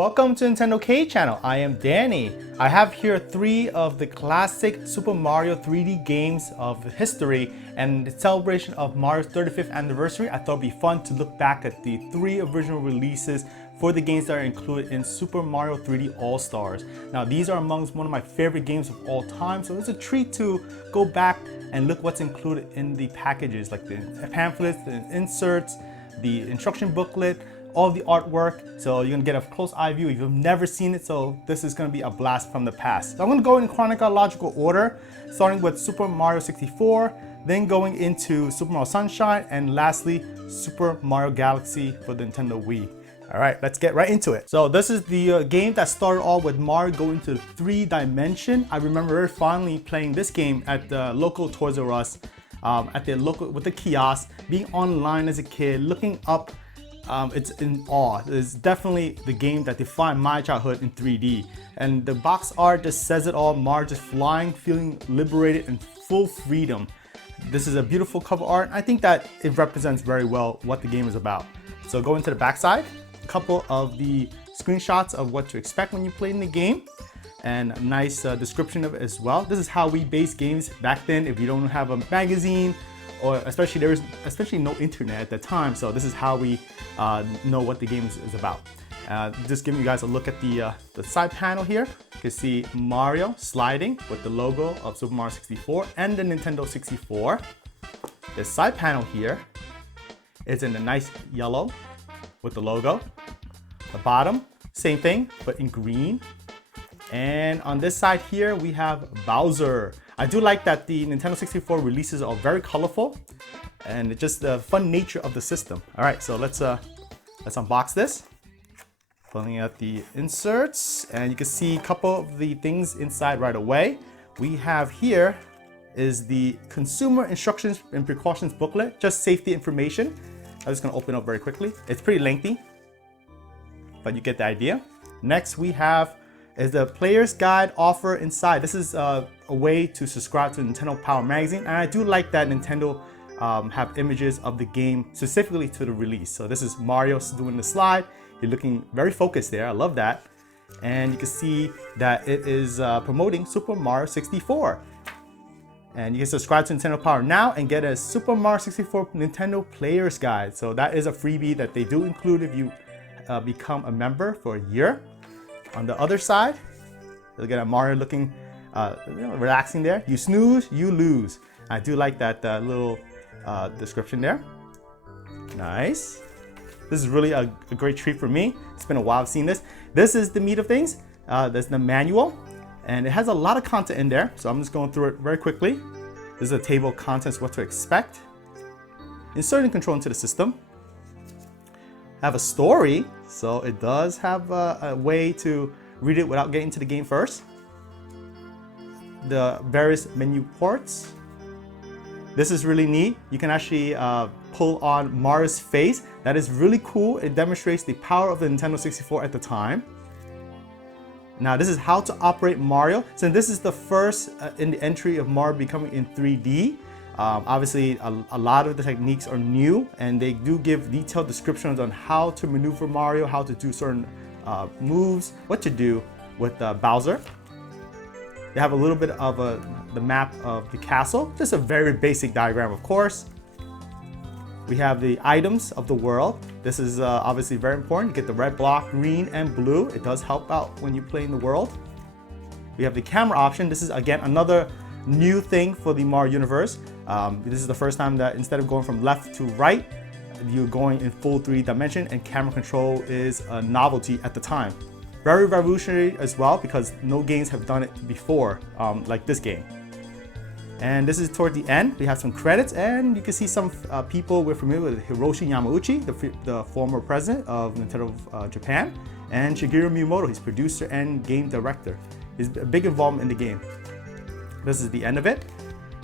Welcome to Nintendo K channel. I am Danny. I have here 3 of the classic Super Mario 3D games of history, and in celebration of Mario's 35th anniversary, I thought it'd be fun to look back at the 3 original releases for the games that are included in Super Mario 3D All-Stars. Now these are amongst one of my favorite games of all time, so it's a treat to go back and look what's included in the packages, like the pamphlets, the inserts, the instruction booklet, all the artwork. So you're gonna get a close eye view if you've never seen it, so this is gonna be a blast from the past. So I'm gonna go in chronological order, starting with Super Mario 64, then going into Super Mario Sunshine, and lastly, Super Mario Galaxy for the Nintendo Wii. All right, let's get right into it. So this is the game that started all with Mario going to 3D. I remember very fondly playing this game at the local Toys R Us, with the kiosk, being online as a kid, looking up. It's in awe. It's definitely the game that defined my childhood in 3D. And the box art just says it all. Mario just flying, feeling liberated and full freedom. This is a beautiful cover art. I think that it represents very well what the game is about. So go into the backside, a couple of the screenshots of what to expect when you play in the game, and a nice description of it as well. This is how we base games back then. If you don't have a magazine, or especially there was no internet at the time, so this is how we know what the game is about. Just giving you guys a look at the side panel here. You can see Mario sliding with the logo of Super Mario 64 and the Nintendo 64. The side panel here is in a nice yellow with the logo. The bottom, same thing, but in green. And on this side here, we have Bowser. I do like that the Nintendo 64 releases are very colorful, and it's just the fun nature of the system. All right, so let's unbox this. Pulling out the inserts, and you can see a couple of the things inside right away. We have here is the consumer instructions and precautions booklet, just safety information. I'm just gonna open up very quickly. It's pretty lengthy, but you get the idea. Next we have is the player's guide offer inside. This is a way to subscribe to Nintendo Power Magazine, and I do like that Nintendo have images of the game specifically to the release. So this is Mario doing the slide. You're looking very focused there. I love that. And you can see that it is promoting Super Mario 64. And you can subscribe to Nintendo Power now and get a Super Mario 64 Nintendo Player's Guide. So that is a freebie that they do include if you become a member for a year. On the other side, look at Mario looking relaxing there. You snooze, you lose. I do like that little description there. Nice. This is really a great treat for me. It's been a while I've seen this. This is the meat of things. There's the manual, and it has a lot of content in there. So I'm just going through it very quickly. This is a table of contents, what to expect. Inserting control into the system. Have a story, so it does have a way to read it without getting to the game first. The various menu ports. This is really neat. You can actually pull on Mario's face. That is really cool. It demonstrates the power of the Nintendo 64 at the time. Now this is how to operate Mario. So this is the first in the entry of Mario becoming in 3D. Obviously, a lot of the techniques are new, and they do give detailed descriptions on how to maneuver Mario, how to do certain moves, what to do with Bowser. They have a little bit of the map of the castle, just a very basic diagram, of course. We have the items of the world. This is obviously very important. You get the red block, green, and blue. It does help out when you play in the world. We have the camera option. This is, again, another new thing for the Mario universe. This is the first time that instead of going from left to right, you're going in full 3D, and camera control is a novelty at the time. Very revolutionary as well, because no games have done it before like this game. And this is toward the end. We have some credits, and you can see some people we're familiar with. Hiroshi Yamauchi, the former president of Nintendo Japan, and Shigeru Miyamoto, his producer and game director. He's a big involvement in the game. This is the end of it.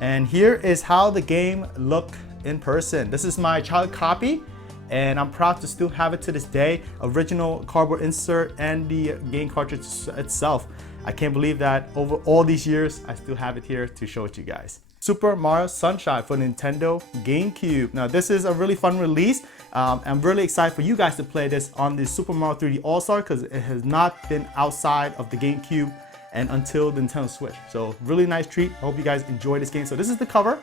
And here is how the game looked in person. This is my child copy, and I'm proud to still have it to this day. Original cardboard insert and the game cartridge itself. I can't believe that over all these years, I still have it here to show it to you guys. Super Mario Sunshine for Nintendo GameCube. Now this is a really fun release. I'm really excited for you guys to play this on the Super Mario 3D All-Star because it has not been outside of the GameCube and until the Nintendo Switch. So really nice treat. I hope you guys enjoy this game. So this is the cover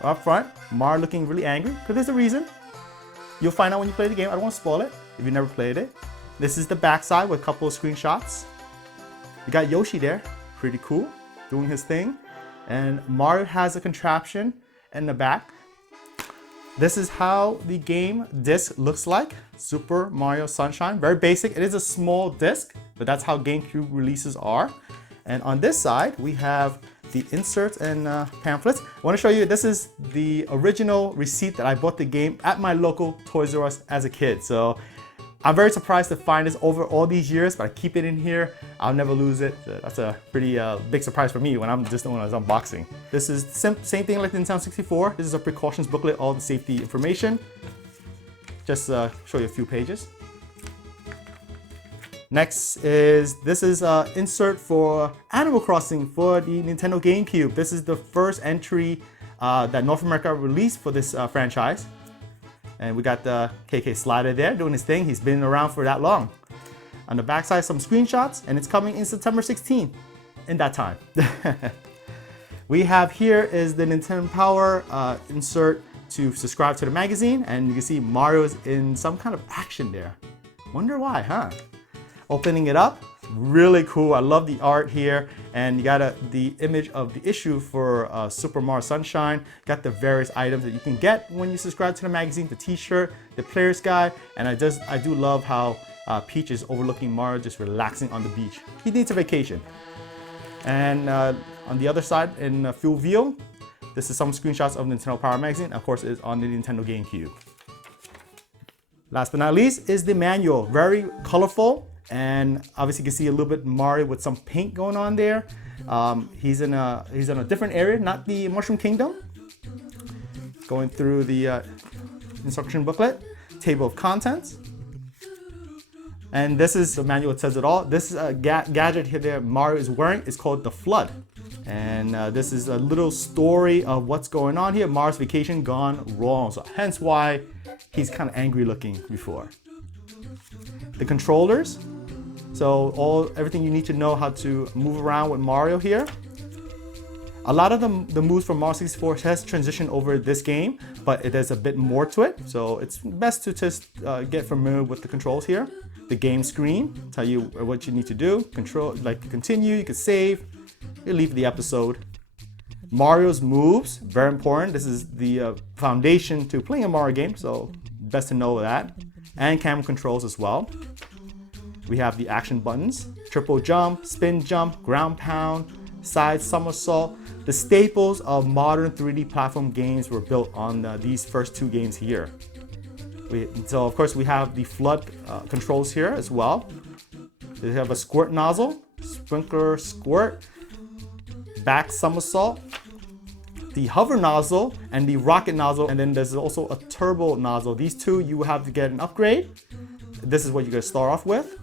up front. Mario looking really angry because there's a reason. You'll find out when you play the game. I don't want to spoil it if you never played it. This is the backside with a couple of screenshots. You got Yoshi there, pretty cool, doing his thing. And Mario has a contraption in the back. This is how the game disc looks like. Super Mario Sunshine, very basic. It is a small disc, but that's how GameCube releases are. And on this side, we have the inserts and pamphlets. I want to show you, this is the original receipt that I bought the game at my local Toys R Us as a kid. So I'm very surprised to find this over all these years, but I keep it in here. I'll never lose it. That's a pretty big surprise for me when I'm just doing unboxing. This is same thing like the Nintendo 64. This is a precautions booklet, all the safety information. Just show you a few pages. Next is, this is insert for Animal Crossing for the Nintendo GameCube. This is the first entry that North America released for this franchise. And we got the KK Slider there doing his thing. He's been around for that long. On the backside, some screenshots, and it's coming in September 16th, in that time. We have here is the Nintendo Power insert to subscribe to the magazine, and you can see Mario's in some kind of action there. Wonder why, huh? Opening it up, really cool. I love the art here, and you got the image of the issue for Super Mario Sunshine. Got the various items that you can get when you subscribe to the magazine, the t-shirt, the player's guide, and I do love how Peach is overlooking Mario, just relaxing on the beach. He needs a vacation. And on the other side, in full view, this is some screenshots of Nintendo Power magazine. Of course, it's on the Nintendo GameCube. Last but not least is the manual, very colorful. And obviously you can see a little bit Mario with some paint going on there. He's in a different area, not the Mushroom Kingdom. Going through the instruction booklet, table of contents. And this is the manual, it says it all. This is a gadget here that Mario is wearing. It's called the Flood. And this is a little story of what's going on here. Mario's vacation gone wrong. So hence why he's kind of angry looking before. The controllers. So everything you need to know how to move around with Mario here. A lot of the moves from Mario 64 has transitioned over this game, but there's a bit more to it. So it's best to just get familiar with the controls here. The game screen, tell you what you need to do. Control, like continue, you can save, you leave the episode. Mario's moves, very important. This is the foundation to playing a Mario game, so best to know that. And camera controls as well. We have the action buttons, triple jump, spin jump, ground pound, side somersault. The staples of modern 3D platform games were built on these first two games here. So of course we have the flood controls here as well. We have a squirt nozzle, sprinkler squirt, back somersault, the hover nozzle and the rocket nozzle, and then there's also a turbo nozzle. These two you will have to get an upgrade. This is what you're gonna start off with.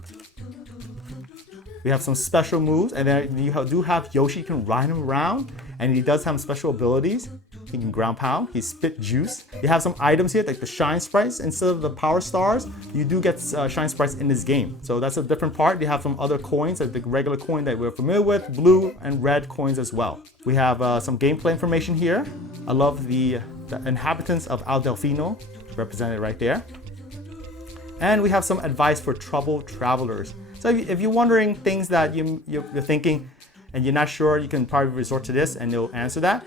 We have some special moves, and then you do have Yoshi. You can ride him around, and he does have special abilities. He can ground pound, he spit juice. You have some items here, like the shine sprites. Instead of the power stars, you do get shine sprites in this game. So that's a different part. You have some other coins, like the regular coin that we're familiar with, blue and red coins as well. We have some gameplay information here. I love the inhabitants of Al Delfino, represented right there. And we have some advice for troubled travelers. So if you're wondering things that you're thinking and you're not sure, you can probably resort to this and it'll answer that.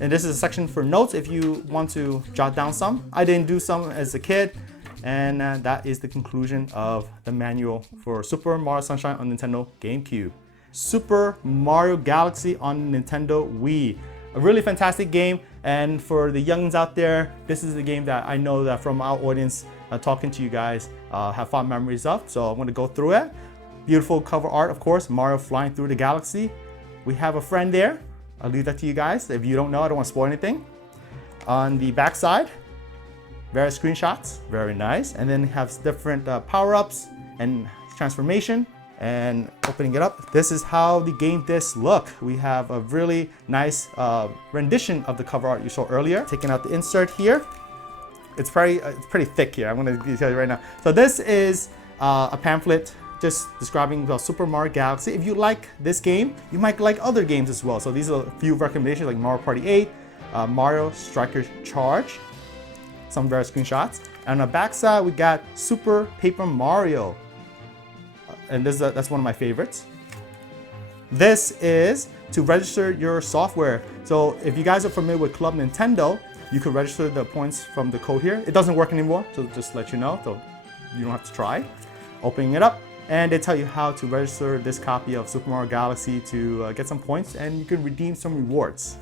And this is a section for notes if you want to jot down some. I didn't do some as a kid, and that is the conclusion of the manual for Super Mario Sunshine on Nintendo GameCube. Super Mario Galaxy on Nintendo Wii. A really fantastic game, and for the youngins out there, this is the game that I know that from our audience talking to you guys have fond memories of. So I'm going to go through it. Beautiful cover art, of course, Mario flying through the galaxy. We have a friend there. I'll leave that to you guys. If you don't know, I don't want to spoil anything. On the back side, various screenshots, very nice. And then it has different power-ups and transformation. And opening it up, this is how the game discs look. We have a really nice rendition of the cover art you saw earlier. Taking out the insert here. It's pretty thick here. I'm going to tell you right now. So this is a pamphlet just describing Super Mario Galaxy. If you like this game, you might like other games as well. So these are a few recommendations like Mario Party 8, Mario Striker Charge, some various screenshots. And on the back side, we got Super Paper Mario. And that's one of my favorites. This is to register your software. So if you guys are familiar with Club Nintendo, you can register the points from the code here. It doesn't work anymore, so just let you know, so you don't have to try. Opening it up, and they tell you how to register this copy of Super Mario Galaxy to get some points, and you can redeem some rewards.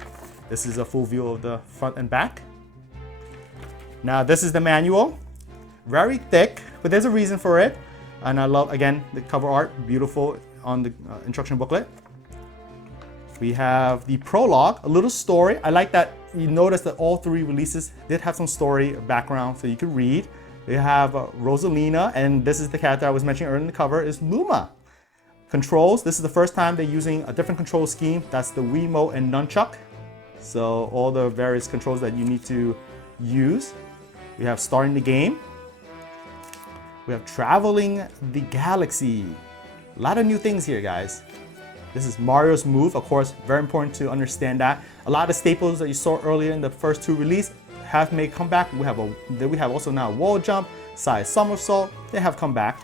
This is a full view of the front and back. Now this is the manual. Very thick, but there's a reason for it. And I love, again, the cover art, beautiful on the instruction booklet. We have the prologue, a little story. I like that you notice that all three releases did have some story background so you could read. We have Rosalina, and this is the character I was mentioning earlier in the cover, is Luma. Controls, this is the first time they're using a different control scheme. That's the Wiimote and Nunchuck. So all the various controls that you need to use. We have starting the game. We have traveling the galaxy. A lot of new things here, guys. This is Mario's move, of course, very important to understand that. A lot of staples that you saw earlier in the first two releases have made comeback. We have also now wall jump, side somersault. They have come back.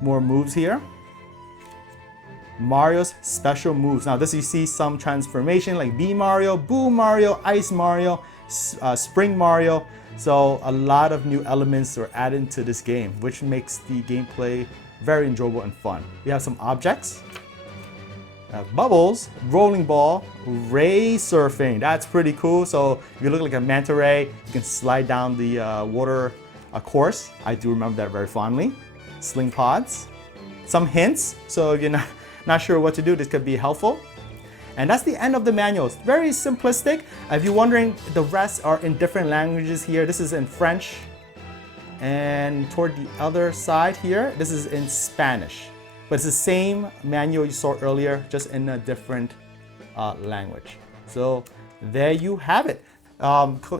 More moves here. Mario's special moves. Now this you see some transformation like Bee Mario, Boo Mario, Ice Mario, Spring Mario. So a lot of new elements are added to this game, which makes the gameplay very enjoyable and fun. We have some objects. We have bubbles, rolling ball, ray surfing. That's pretty cool. So if you look like a manta ray, you can slide down the water course. I do remember that very fondly. Sling pods. Some hints. So if you're not sure what to do, this could be helpful. And that's the end of the manual. It's very simplistic. If you're wondering, the rest are in different languages here. This is in French. And toward the other side here, this is in Spanish. But it's the same manual you saw earlier, just in a different language. So there you have it.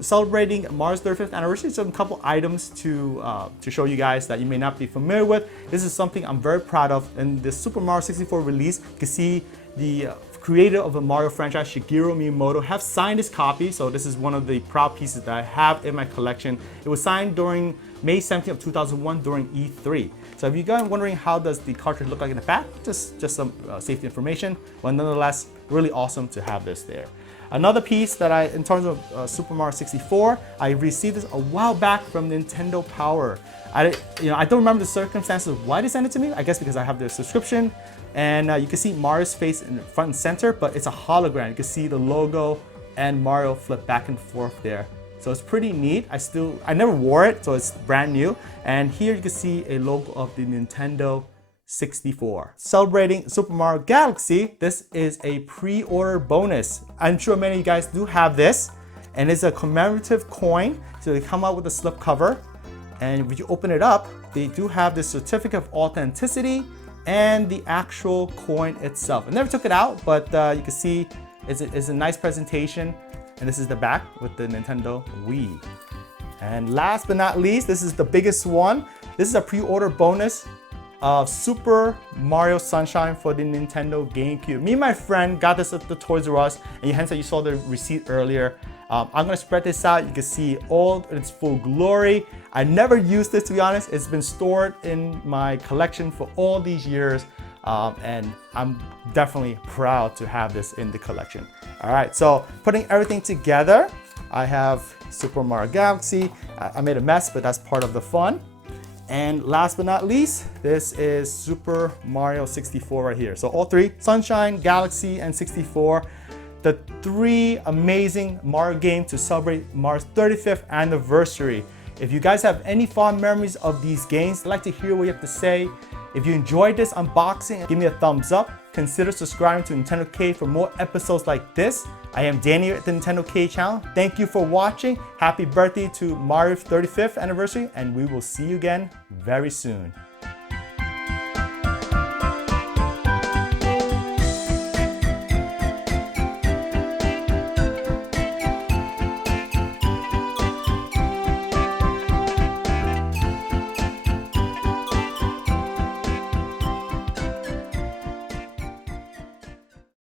Celebrating Mario's 35th anniversary, some couple items to show you guys that you may not be familiar with. This is something I'm very proud of. In the Super Mario 64 release, you can see the creator of the Mario franchise, Shigeru Miyamoto, have signed this copy. So this is one of the proud pieces that I have in my collection. It was signed during May 17th of 2001 during E3. So if you're guys wondering how does the cartridge look like in the back, just some safety information, but nonetheless, really awesome to have this there. Another piece that in terms of Super Mario 64, I received this a while back from Nintendo Power. I don't remember the circumstances of why they sent it to me. I guess because I have their subscription. And you can see Mario's face in the front and center, but it's a hologram. You can see the logo and Mario flip back and forth there. So it's pretty neat. I never wore it, so it's brand new. And here you can see a logo of the Nintendo 64. Celebrating Super Mario Galaxy, this is a pre-order bonus. I'm sure many of you guys do have this, and it's a commemorative coin. So they come out with a slip cover, and when you open it up, they do have the certificate of authenticity and the actual coin itself. I never took it out, but you can see it's a nice presentation. And this is the back with the Nintendo Wii. And last but not least, this is the biggest one. This is a pre-order bonus of Super Mario Sunshine for the Nintendo Gamecube. Me and my friend got this at the Toys R Us, and hence you saw the receipt earlier. I'm gonna spread this out. You can see all its full glory. I never used this, to be honest. It's been stored in my collection for all these years. And I'm definitely proud to have this in the collection. All right, so putting everything together, I have Super Mario Galaxy. I made a mess, but that's part of the fun. And last but not least, this is Super Mario 64 right here. So all three, Sunshine, Galaxy, and 64. The three amazing Mario games to celebrate Mario's 35th anniversary. If you guys have any fond memories of these games, I'd like to hear what you have to say. If you enjoyed this unboxing, give me a thumbs up. Consider subscribing to Nintendo K for more episodes like this. I am Danny at the Nintendo K channel. Thank you for watching. Happy birthday to Mario's 35th anniversary, and we will see you again very soon.